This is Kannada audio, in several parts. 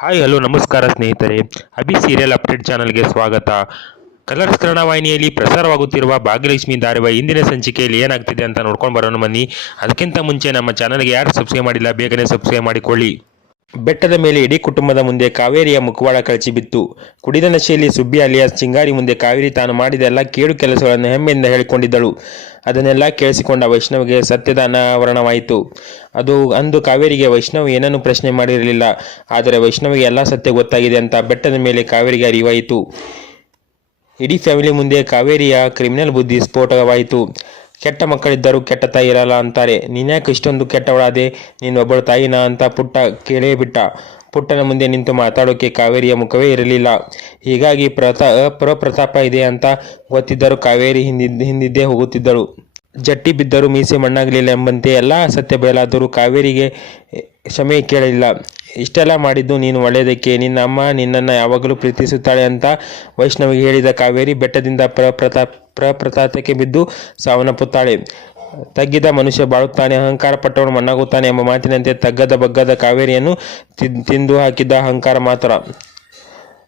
ಹಾಯ್ ಹಲೋ ನಮಸ್ಕಾರ ಸ್ನೇಹಿತರೆ. ಅಭಿ ಸೀರಿಯಲ್ ಅಪ್ಡೇಟ್ ಚಾನಲ್ಗೆ ಸ್ವಾಗತ. ಕಲರ್ಸ್ ಕನ್ನಡ ವಾಹಿನಿಯಲ್ಲಿ ಪ್ರಸಾರವಾಗುತ್ತಿರುವ ಭಾಗ್ಯಲಕ್ಷ್ಮಿ ಧಾರಾವಾಹಿ ಇಂದಿನ ಸಂಚಿಕೆಯಲ್ಲಿ ಏನಾಗ್ತಿದೆ ಅಂತ ನೋಡ್ಕೊಂಡು ಬರೋಣ ಬನ್ನಿ. ಅದಕ್ಕಿಂತ ಮುಂಚೆ ನಮ್ಮ ಚಾನಲ್ಗೆ ಯಾರು ಸಬ್ಸ್ಕ್ರೈಬ್ ಮಾಡಿಲ್ಲ, ಬೇಗನೆ ಸಬ್ಸ್ಕ್ರೈಬ್ ಮಾಡಿಕೊಳ್ಳಿ. ಬೆಟ್ಟದ ಮೇಲೆ ಇಡೀ ಕುಟುಂಬದ ಮುಂದೆ ಕಾವೇರಿಯ ಮುಖವಾಡ ಕಳಚಿ ಬಿತ್ತು. ಕುಡಿದ ನಶೆಯಲ್ಲಿ ಸುಬ್ಬಿ ಅಲಿಯಾಸ್ ಚಿಂಗಾರಿ ಮುಂದೆ ಕಾವೇರಿ ತಾನು ಮಾಡಿದ ಎಲ್ಲ ಕೆಲಸಗಳನ್ನು ಹೆಮ್ಮೆಯಿಂದ ಹೇಳಿಕೊಂಡಿದ್ದಳು. ಅದನ್ನೆಲ್ಲ ಕೇಳಿಸಿಕೊಂಡ ವೈಷ್ಣವಿಗೆ ಸತ್ಯದ ಅನಾವರಣವಾಯಿತು ಅದು ಅಂದು ಕಾವೇರಿಗೆ ವೈಷ್ಣವ್ ಏನನ್ನೂ ಪ್ರಶ್ನೆ ಮಾಡಿರಲಿಲ್ಲ. ಆದರೆ ವೈಷ್ಣವಿಗೆ ಎಲ್ಲ ಸತ್ಯ ಗೊತ್ತಾಗಿದೆ ಅಂತ ಬೆಟ್ಟದ ಮೇಲೆ ಕಾವೇರಿಗೆ ಅರಿವಾಯಿತು. ಇಡೀ ಫ್ಯಾಮಿಲಿ ಮುಂದೆ ಕಾವೇರಿಯ ಕ್ರಿಮಿನಲ್ ಬುದ್ಧಿ ಸ್ಫೋಟವಾಯಿತು. ಕೆಟ್ಟ ಮಕ್ಕಳಿದ್ದರೂ ಕೆಟ್ಟ ತಾಯಿ ಇರಲ್ಲ ಅಂತಾರೆ. ನೀನ್ಯಾಕೆ ಇಷ್ಟೊಂದು ಕೆಟ್ಟವಳಾದೆ? ನೀನು ಒಬ್ಬಳು ತಾಯಿನ ಅಂತ ಪುಟ್ಟ ಕೇಳೇ ಬಿಟ್ಟ ಪುಟ್ಟನ ಮುಂದೆ ನಿಂತು ಮಾತಾಡೋಕೆ ಕಾವೇರಿಯ ಮುಖವೇ ಇರಲಿಲ್ಲ. ಹೀಗಾಗಿ ಪ್ರತಾ ಅಪ್ರಪ್ರತಾಪ ಇದೆ ಅಂತ ಗೊತ್ತಿದ್ದರೂ ಕಾವೇರಿ ಹಿಂದಿದ್ದ ಹಿಂದಿದ್ದೇ ಹೋಗುತ್ತಿದ್ದಳು. ಜಟ್ಟಿ ಬಿದ್ದರೂ ಮೀಸೆ ಮಣ್ಣಾಗಲಿಲ್ಲ ಎಂಬಂತೆ ಎಲ್ಲ ಸತ್ಯ ಬಯಲಾದರೂ ಕಾವೇರಿಗೆ ಕ್ಷಮೆ ಕೇಳಲಿಲ್ಲ. ಇಷ್ಟೆಲ್ಲ ಮಾಡಿದ್ದು ನೀನು ಒಳ್ಳೆಯದಕ್ಕೆ. ನಿನ್ನ ಅಮ್ಮ ನಿನ್ನನ್ನು ಯಾವಾಗಲೂ ಪ್ರೀತಿಸುತ್ತಾಳೆ ಅಂತ ವೈಷ್ಣವಿಗೆ ಹೇಳಿದ ಕಾವೇರಿ ಬೆಟ್ಟದಿಂದ ಪ್ರಪ್ರತಾಪ್ ಪ್ರಪ್ರತಾಪಕ್ಕೆ ಬಿದ್ದು ಸಾವನ್ನಪ್ಪುತ್ತಾಳೆ. ತಗ್ಗಿದ ಮನುಷ್ಯ ಬಾಳುತ್ತಾನೆ, ಅಹಂಕಾರ ಪಟ್ಟವನು ಮಣ್ಣಾಗುತ್ತಾನೆ ಎಂಬ ಮಾತಿನಂತೆ ತಗ್ಗದ ಬಗ್ಗದ ಕಾವೇರಿಯನ್ನು ತಿಂದು ಹಾಕಿದ್ದ ಅಹಂಕಾರ ಮಾತ್ರ.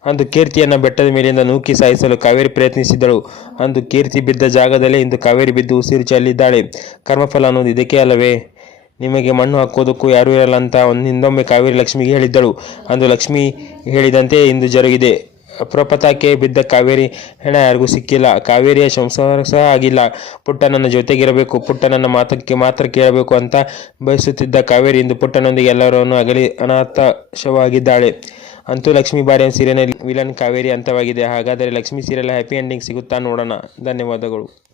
ಅಂದು ಕೀರ್ತಿಯನ್ನು ಬೆಟ್ಟದ ಮೇಲಿಂದ ನೂಕಿ ಸಾಯಿಸಲು ಕಾವೇರಿ ಪ್ರಯತ್ನಿಸಿದಳು. ಅಂದು ಕೀರ್ತಿ ಬಿದ್ದ ಜಾಗದಲ್ಲೇ ಇಂದು ಕಾವೇರಿ ಬಿದ್ದು ಉಸಿರು ಚೆಲ್ಲಿದ್ದಾಳೆ. ಕರ್ಮಫಲ ಅನ್ನೋದು ಇದಕ್ಕೆ ಅಲ್ಲವೇ? ನಿಮಗೆ ಮಣ್ಣು ಹಾಕೋದಕ್ಕೂ ಯಾರೂ ಇರಲ್ಲ ಅಂತ ಒಂದು ಹಿಂದೊಮ್ಮೆ ಕಾವೇರಿ ಲಕ್ಷ್ಮಿಗೆ ಹೇಳಿದ್ದಳು. ಅಂದು ಲಕ್ಷ್ಮಿ ಹೇಳಿದಂತೆ ಇಂದು ಜರುಗಿದೆ. ಪ್ರಪತಕ್ಕೆ ಬಿದ್ದ ಕಾವೇರಿ ಹೆಣ ಯಾರಿಗೂ ಸಿಕ್ಕಿಲ್ಲ. ಕಾವೇರಿಯ ಸಂಸಾರ ಸಹ ಆಗಿಲ್ಲ. ಪುಟ್ಟ ನನ್ನ ಜೊತೆಗಿರಬೇಕು ಪುಟ್ಟ ನನ್ನ ಮಾತಕ್ಕೆ ಮಾತ್ರ ಕೇಳಬೇಕು ಅಂತ ಬಯಸುತ್ತಿದ್ದ ಕಾವೇರಿ ಇಂದು ಪುಟ್ಟನೊಂದಿಗೆ ಎಲ್ಲರನ್ನು ಅಗಲಿ ಅನಾಥಶವಾಗಿದ್ದಾಳೆ. ಅಂತೂ ಲಕ್ಷ್ಮೀ ಬಾರಿಯ ಸೀರಿಯಲ್ ವಿಲನ್ ಕಾವೇರಿ ಅಂತವಾಗಿದೆ ಹಾಗಾದರೆ ಲಕ್ಷ್ಮಿ ಸೀರಿಯಲ್ ಹ್ಯಾಪಿ ಎಂಡಿಂಗ್ ಸಿಗುತ್ತಾ ನೋಡೋಣ. ಧನ್ಯವಾದಗಳು.